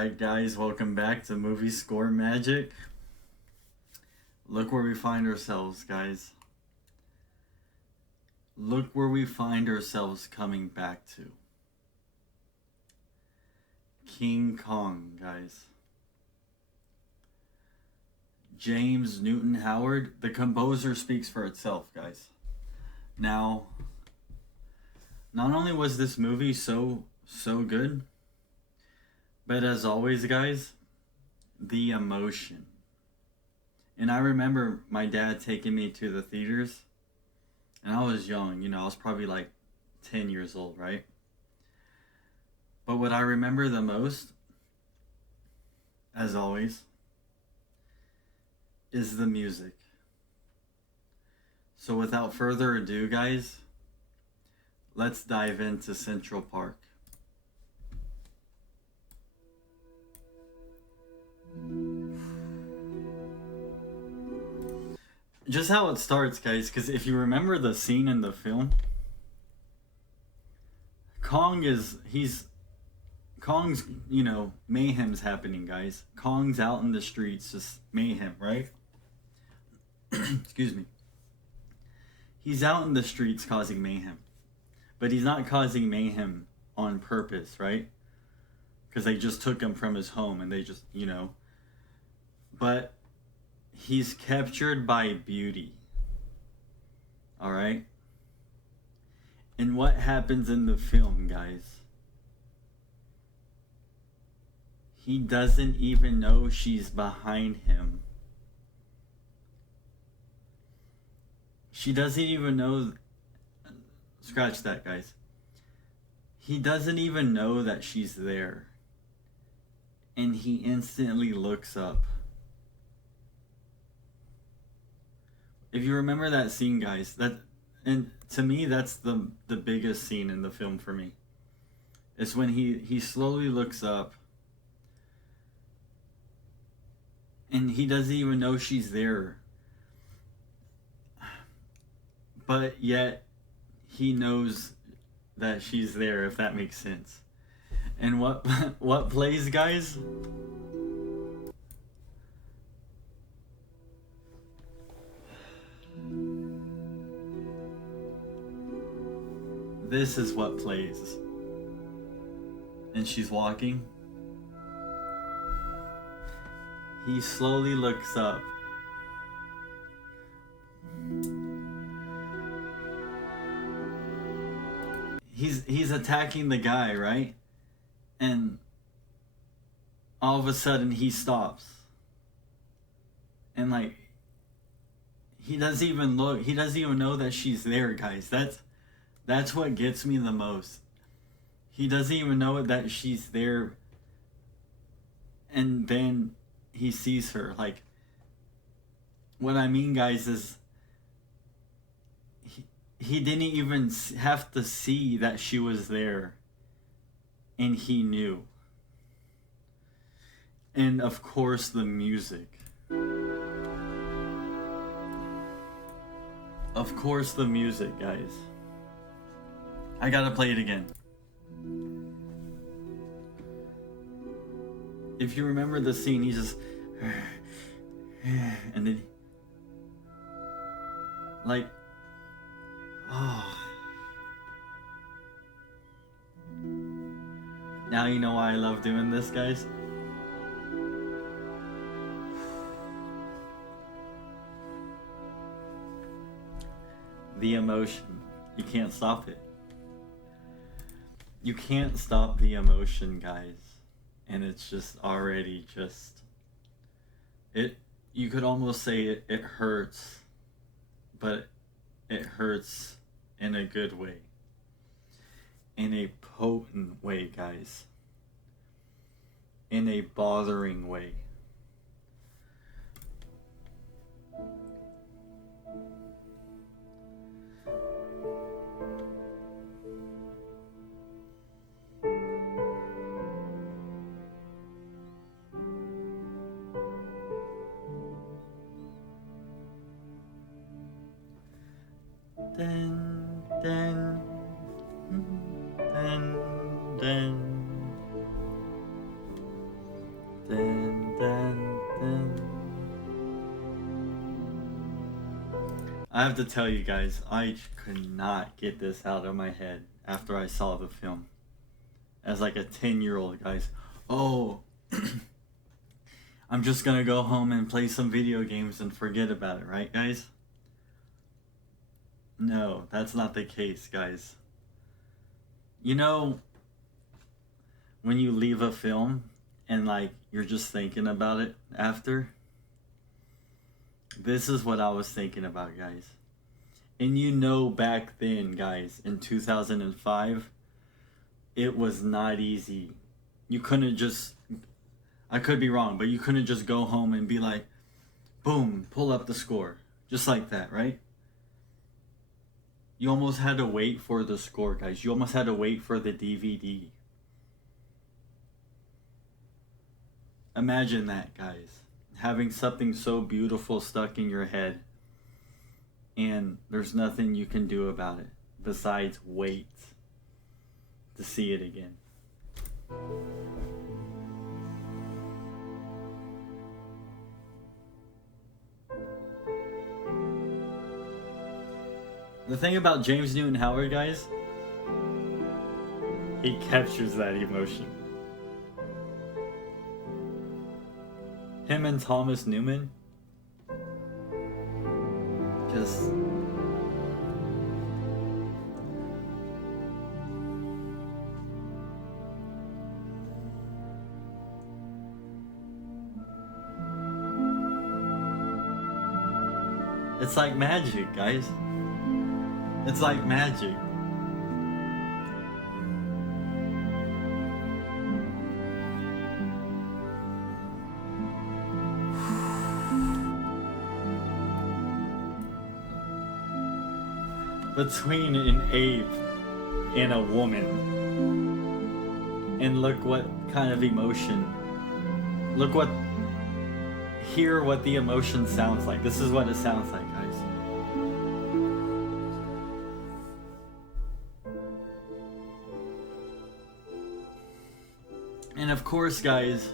Alright, guys, welcome back to Movie Score Magic. Look where we find ourselves, guys. Look where we find ourselves coming back to. King Kong, guys. James Newton Howard, the composer, speaks for itself, guys. Now, not only was this movie so good, but as always, guys, the emotion. And I remember my dad taking me to the theaters, and I was young, I was probably like 10 years old, right? But what I remember the most, as always, is the music. So without further ado, guys, let's dive into Central Park. Just how it starts, guys, because if you remember the scene in the film, Kong's, mayhem's happening, guys. Kong's out in the streets, just mayhem, right? Excuse me. He's out in the streets causing mayhem. But he's not causing mayhem on purpose, right? Because they just took him from his home and they just, But he's captured by beauty. Alright? And what happens in the film, guys? He doesn't even know she's behind him. She doesn't even know. Scratch that, guys. He doesn't even know that she's there. And he instantly looks up. If you remember that scene, guys, and to me, that's the biggest scene in the film for me. It's when he slowly looks up, and he doesn't even know she's there. But yet, he knows that she's there, if that makes sense. And what plays, guys? This is what plays. And she's walking. He slowly looks up. He's attacking the guy, right? And all of a sudden he stops. And he doesn't even look. He doesn't even know that she's there, guys. That's what gets me the most. He doesn't even know that she's there. And then he sees her. What I mean, guys, is he didn't even have to see that she was there. And he knew. And of course, the music. Of course, the music, guys. I gotta play it again. If you remember the scene, he just... And then... Oh. Now you know why I love doing this, guys. The emotion. You can't stop it. You can't stop the emotion, guys. And it's just already you could almost say it hurts, but it hurts in a good way. In a potent way, guys. In a bothering way. Dun, dun, dun, dun. Dun, dun, dun. I have to tell you guys, I could not get this out of my head after I saw the film. As like a 10-year-old, guys. Oh, I'm just gonna go home and play some video games and forget about it, right, guys? No, that's not the case, guys. You know, when you leave a film and like you're just thinking about it after, this is what I was thinking about, guys. And you know, back then, guys, in 2005, it was not easy. You couldn't just, I could be wrong, but you couldn't just go home and be like, boom, pull up the score. Just like that, right? You almost had to wait for the score, guys. You almost had to wait for the DVD. Imagine that, guys. Having something so beautiful stuck in your head and there's nothing you can do about it besides wait to see it again. The thing about James Newton Howard, guys, he captures that emotion. Him and Thomas Newman, just it's like magic, guys. It's like magic. Between an ape and a woman. And look what kind of emotion. Hear what the emotion sounds like. This is what it sounds like, guys. And of course, guys,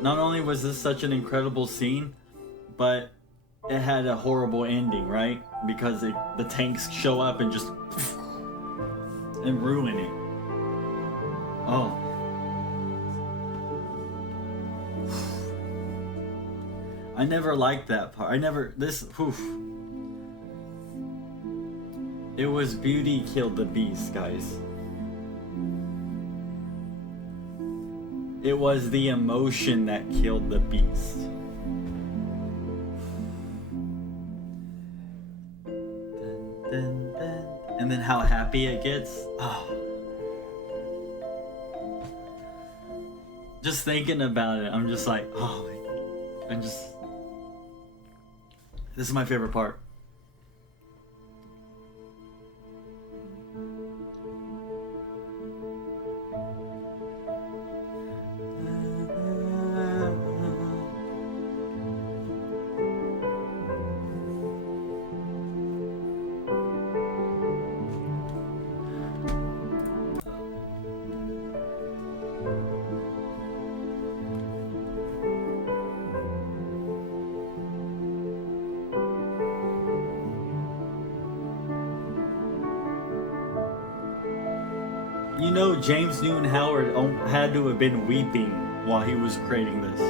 not only was this such an incredible scene, but it had a horrible ending, right? Because the tanks show up and just and ruin it. Oh. I never liked that part. It was beauty killed the beast, guys. It was the emotion that killed the beast. And then how happy it gets. Oh. Just thinking about it, I'm just like, oh my God. This is my favorite part. You know, James Newton Howard had to have been weeping while he was creating this.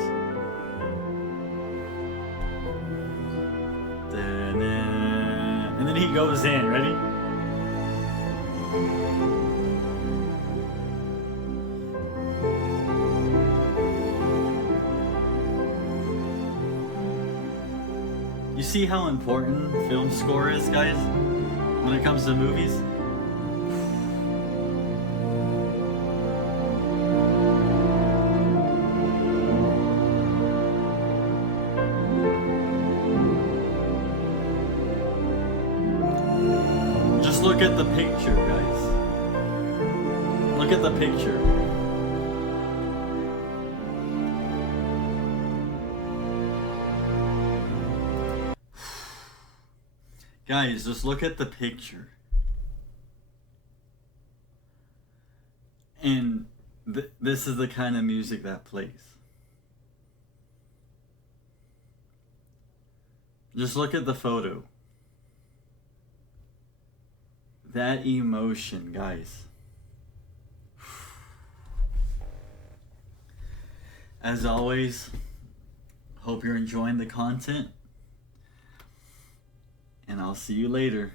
And then he goes in, ready? You see how important film score is, guys, when it comes to movies? Look at the picture, guys. Look at the picture. Guys, just look at the picture. And this is the kind of music that plays. Just look at the photo. That emotion, guys. As always, hope you're enjoying the content. And I'll see you later.